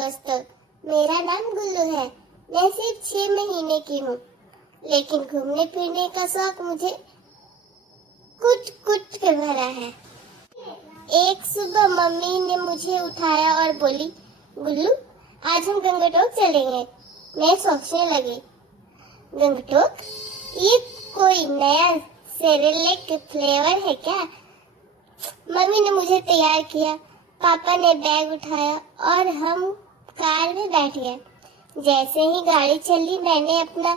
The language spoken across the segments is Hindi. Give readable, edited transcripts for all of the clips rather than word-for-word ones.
दोस्तों, मेरा नाम गुल्लू है। मैं सिर्फ 6 महीने की हूँ, लेकिन घूमने फिरने का शौक मुझे कुट कुट के भरा है। एक सुबह मम्मी ने मुझे उठाया और बोली, गुल्लू आज हम गंगटोक चलेंगे। मैं सोचने लगी, गंगटोक? ये कोई नया सेरेलेक फ्लेवर है क्या? मम्मी ने मुझे तैयार किया, पापा ने बैग उठाया और हम कार में बैठ गए। जैसे ही गाड़ी चली, मैंने अपना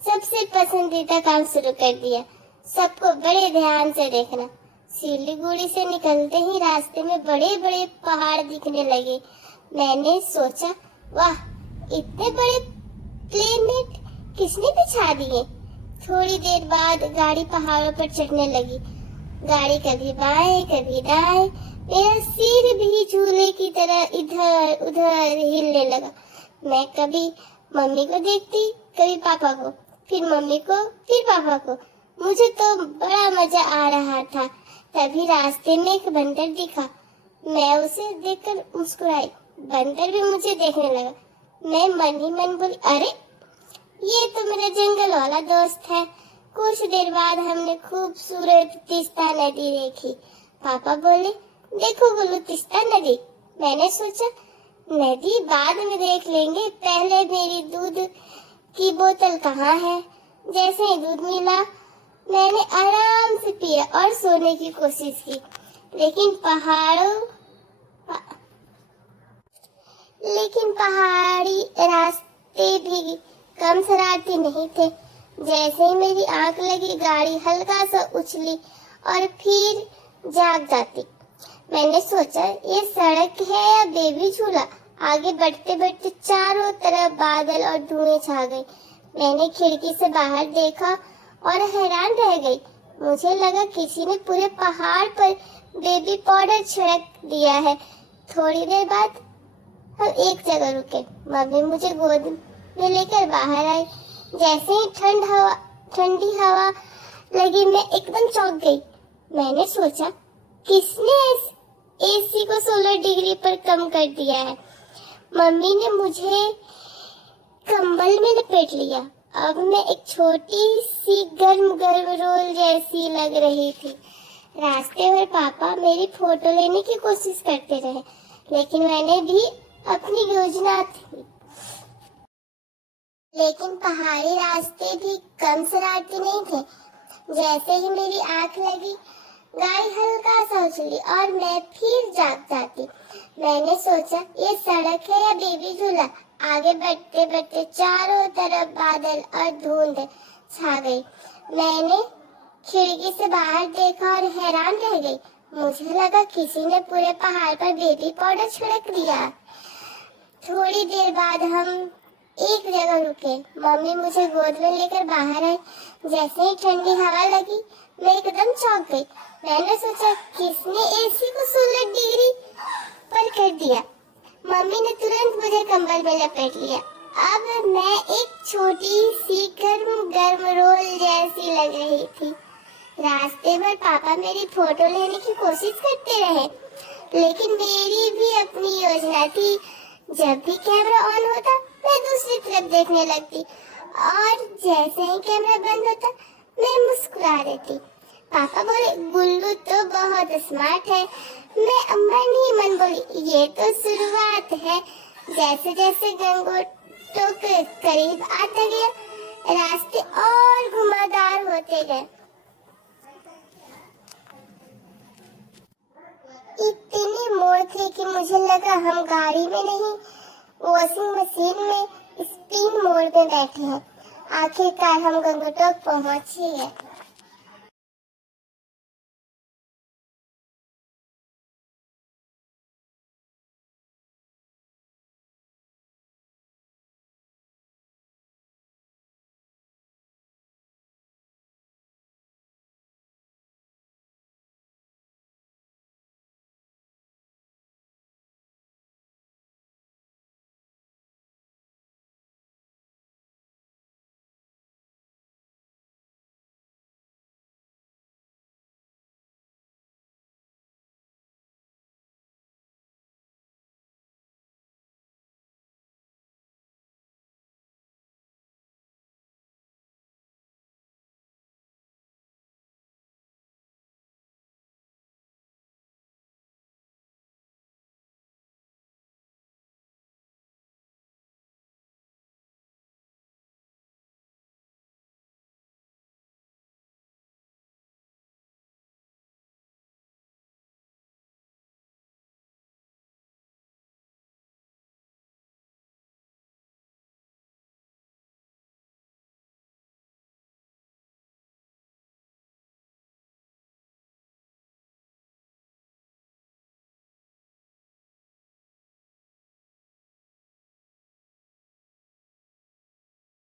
सबसे पसंदीदा काम शुरू कर दिया, सबको बड़े ध्यान से देखना। सिलीगुड़ी से निकलते ही रास्ते में बड़े बड़े पहाड़ दिखने लगे। मैंने सोचा, वाह, इतने बड़े प्लेनेट किसने बिछा दिए? थोड़ी देर बाद गाड़ी पहाड़ों पर चढ़ने लगी। गाड़ी कभी बाएं कभी दाएं, मेरा सिर भी झूले की तरह इधर उधर हिलने लगा। मैं कभी मम्मी को देखती, कभी पापा को, फिर मम्मी को, फिर पापा को। मुझे तो बड़ा मजा आ रहा था। तभी रास्ते में एक बंदर दिखा। मैं उसे देखकर मुस्कुराई। बंदर भी मुझे देखने लगा। मैं मन ही मन बोली, अरे ये तो मेरा जंगल वाला दोस्त है। कुछ देर बाद हमने खूबसूरत तीस्ता नदी देखी। पापा बोले, देखो गुल्लू, तीस्ता नदी। मैंने सोचा, नदी बाद में देख लेंगे, पहले मेरी दूध की बोतल कहाँ है? जैसे ही दूध मिला, मैंने आराम से पिया और सोने की कोशिश की। लेकिन पहाड़ी रास्ते भी कम शरारती नहीं थे। जैसे ही मेरी आंख लगी, गाड़ी हल्का सा उछली और फिर जाग जाती। मैंने सोचा, ये सड़क है या बेबी झूला? आगे बढ़ते बढ़ते चारों तरफ बादल और धुएं छा गए। मैंने खिड़की से बाहर देखा और हैरान रह गई। मुझे लगा किसी ने पूरे पहाड़ पर बेबी पाउडर छिड़क दिया है। थोड़ी देर बाद हम एक जगह रुके। मम्मी मुझे गोद में लेकर बाहर आई। जैसे ही ठंडी हवा लगी, मैं एकदम चौंक गई। मैंने सोचा, किसने एसी को 16 डिग्री पर कम कर दिया है? मम्मी ने मुझे कंबल में लपेट लिया। अब मैं एक छोटी सी गर्म गर्म रोल जैसी लग रही थी। रास्ते में पापा मेरी फोटो लेने की कोशिश करते रहे, लेकिन मैंने भी अपनी योजना थी। लेकिन पहाड़ी रास्ते भी कम शरारती नहीं थे। जैसे ही मेरी आंख लगी, गाड़ी हल्का सा उछली और मैं फिर जाग जाती। मैंने सोचा, ये सड़क है या बेबी झूला? आगे बढ़ते बढ़ते चारों तरफ बादल और धुंध छा गई। मैंने खिड़की से बाहर देखा और हैरान रह गई। मुझे लगा किसी ने पूरे पहाड़ पर बेबी पाउडर छिड़क दिया। थोड़ी देर बाद हम एक जगह रुके। मम्मी मुझे गोद में लेकर बाहर आई। जैसे ही ठंडी हवा लगी, मैं एकदम चौंक गई। मैंने सोचा, किसने एसी को 16 डिग्री पर कर दिया? मम्मी ने तुरंत मुझे कंबल में लपेट लिया। अब मैं एक छोटी सी गर्म गर्म रोल जैसी लग रही थी। रास्ते में पापा मेरी फोटो लेने की कोशिश करते रहे, लेकिन मेरी भी अपनी योजना थी। जब भी कैमरा ऑन होता, मैं दूसरी तरफ देखने लगती और जैसे ही कैमरा बंद होता, मैं मुस्कुरा देती। पापा बोले, गुल्लू तो बहुत स्मार्ट है। मैं मन ही मन बोली, ये तो शुरुआत है। जैसे जैसे गंगटोक करीब आता गया, रास्ते और घुमावदार होते गए। इतने मोड़ थे कि मुझे लगा हम गाड़ी में नहीं, वॉशिंग मशीन में स्पिन मोड में बैठे हैं। आखिरकार हम गंगटोक पहुंच ही गए।